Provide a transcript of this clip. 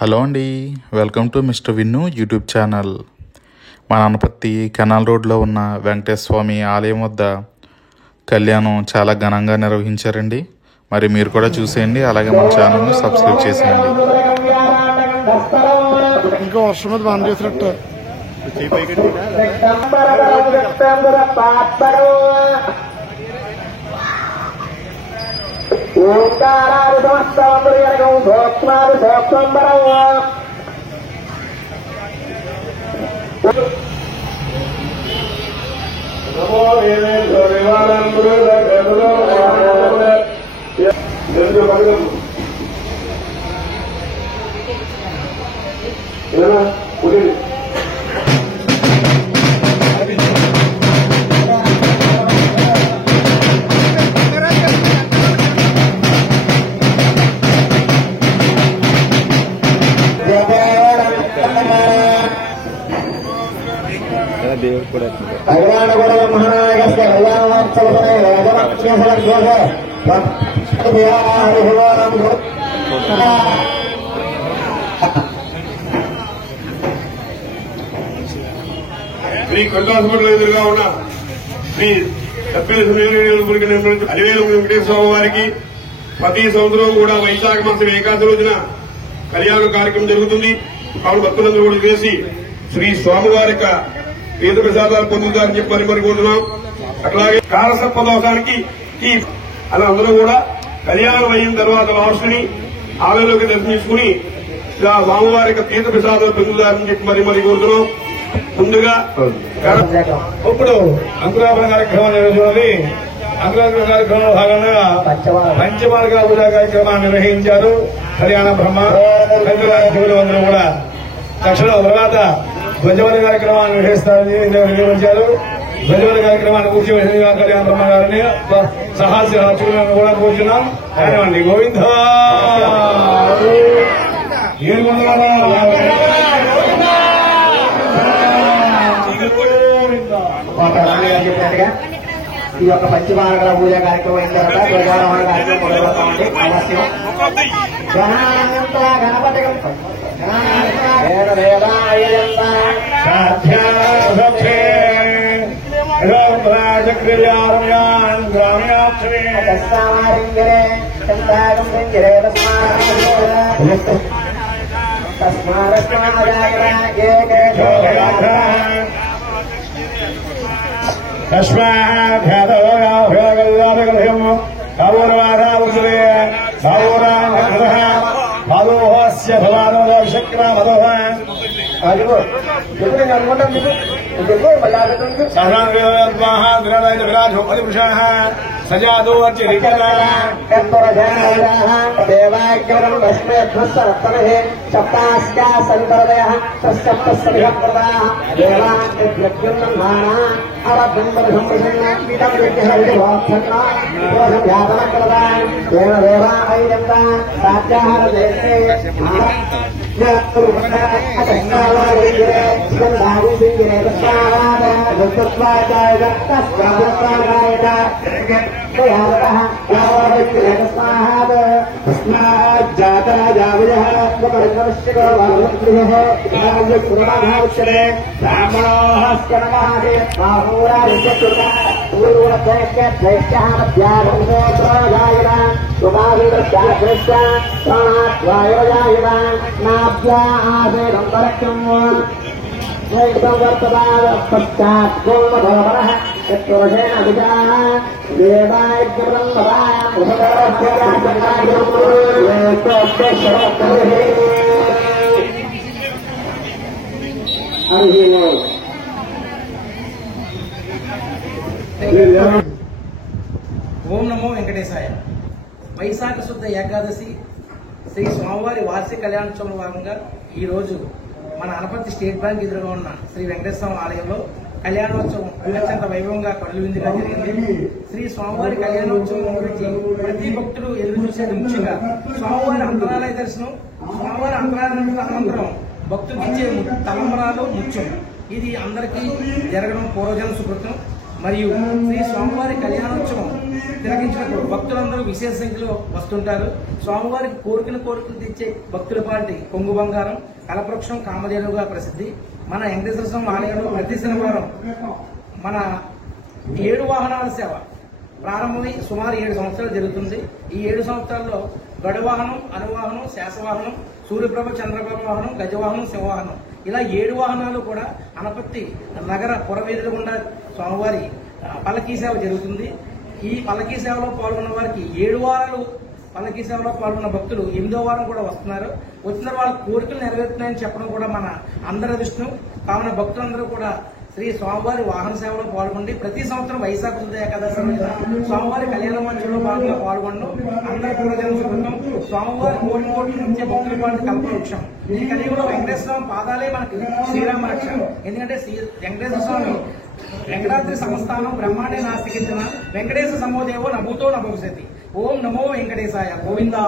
Hello అండి, welcome to mister Vinnu YouTube channel. మన అనపత్తి కెనాల్ రోడ్లో ఉన్న వెంకటేశ్వర స్వామి ఆలయం వద్ద కళ్యాణం చాలా ఘనంగా నిర్వహించారండి. మరి మీరు కూడా చూసేయండి, అలాగే మన ఛానల్ను సబ్స్క్రైబ్ చేసేయండి. ఇంకో వర్షం మీద బాగా చేసినట్టు ఓంకారాది సమస్తవంతుర్యనకం సూక్ష్మాది సూక్ష్మంబరం నమో దేవేంద్ర విమానం భగవాన్ కూడా మహానాయకస్య శ్రీ కొండాసుపట్ల ఎదురుగా ఉన్న శ్రీ అలివేలు వెంకటేశ్వర స్వామి వారికి ప్రతి సంవత్సరం కూడా వైశాఖ మాసం ఏకాదశి రోజున కళ్యాణ కార్యక్రమం జరుగుతుంది. కావున భక్తులందరూ కూడా చేసి శ్రీ స్వామివారి యొక్క తీర్థ ప్రసాదాలు పొందుతారని చెప్పి మరి కోరుతున్నాం. అట్లాగే కాలసర్ప దోషానికి అలా అందరూ కూడా కళ్యాణం అయిన తర్వాత లాస్ట్ని ఆలయంలోకి దర్శించుకుని స్వామివారి యొక్క తీర్థ ప్రసాదాలు పొందుతారని చెప్పి మరి కోరుతున్నాం. ముందుగా ఇప్పుడు అంకురార్పణ కార్యక్రమం నిర్వహించాలి. అంకురార్పణ కార్యక్రమంలో భాగంగా పంచమార్గ పూజా కార్యక్రమాన్ని నిర్వహించారు. కళ్యాణ బ్రహ్మ అందరూ కూడా తక్షణం తర్వాత ధ్వజవన కార్యక్రమాన్ని నిర్వహిస్తారని నిర్వహించారు. ధ్వజవన కార్యక్రమాన్ని కూర్చి కళ్యాణ బ్రహ్మ గారిని సహాస్యులను కూడా కూర్చున్నాం. కానివ్వండి గోవింద చెప్పినట్టుగా ఈ యొక్క పంచమార్గల పూజా కార్యక్రమం అయిన తర్వాత ధ్వజారోహణ కార్యక్రమం మొదలవుతామండి. అవశ్యం గణపతి సజాదో సప్తాస్కా సంతరదయ ఓం నమో వెంకటేశాయ. వైశాఖ శుద్ధ ఏకాదశి శ్రీ స్వామివారి వార్షిక కళ్యాణోత్సవం భాగంగా ఈ రోజు మన అనపత్తి స్టేట్ బ్యాంక్ ఎదురుగా ఉన్న శ్రీ వెంకటేశ్వర ఆలయంలో కళ్యాణోత్సవం అత్యంత వైభవంగా కనువిందుగా జరిగింది. శ్రీ స్వామివారి కళ్యాణోత్సవం గురించి ప్రతి భక్తుడు ఎదురు చూసేది ముఖ్యంగా స్వామివారి అంతరాలయ దర్శనం. స్వామివారి అంతరాలయ అనంతరం భక్తుడికి ఇచ్చే తలంబరాలు ముఖ్యం. ఇది అందరికీ జరగడం పూర్వజన సుకృతం. మరియు శ్రీ స్వామివారి కళ్యాణోత్సవం తిలకించినప్పుడు భక్తులందరూ విశేష సంఖ్యలో వస్తుంటారు. స్వామివారికి కోరికలు తెచ్చే భక్తుల పాటి కొంగు బంగారం, కలపవృక్షం, కామధేనుగా ప్రసిద్ధి. మన వెంకటేశ్వర స్వామి ఆలయంలో ప్రతి శనివారం మన 7 వాహనాల సేవ ప్రారంభమై సుమారు 7 సంవత్సరాలు జరుగుతుంది. ఈ 7 సంవత్సరాల్లో గడువాహనం, అనువాహనం, శాసవాహనం, సూర్యప్రభ, చంద్రప్రభ వాహనం, గజవాహనం, సింహవాహనం ఇలా 7 వాహనాలు కూడా అనపత్తి నగర పురవీధుల గుండా స్వామివారి పల్లకీ సేవ జరుగుతుంది. ఈ పల్లకీ సేవలో పాల్గొన్న వారికి 7 వారాలు పల్లకీ సేవలో పాల్గొన్న భక్తులు 8వ వారం కూడా వస్తున్నారు. వచ్చిన వాళ్ళ కోరికలు నెరవేరుతున్నాయని చెప్పడం కూడా మన అందరి అదృష్టం. కావున భక్తులందరూ కూడా శ్రీ స్వామివారి వాహన సేవలో పాల్గొండి ప్రతి సంవత్సరం వైశాఖ శుద్ధ ఏకాదశి రోజున స్వామివారి కళ్యాణ మహోత్సవంలో భాగంగా పాల్గొనడం అందరి పూర్వజన్మ సుకృతం. స్వామివారి కోరికోట్లు నుంచే భక్తుల పాటు కల్పవృక్షం. ఈ కలియుగంలో వెంకటేశ్వర స్వామి పాదాలే మనకి శ్రీరామ రక్ష. ఎందుకంటే వెంకటేశ్వర స్వామి వెంకటాద్రి సంస్థానం బ్రహ్మాండే నాస్తికించిన వెంకటేశ్వర సమోదేవో నభూతో నభవిష్యతి. ఓం నమో వెంకటేశాయ. గోవిందా.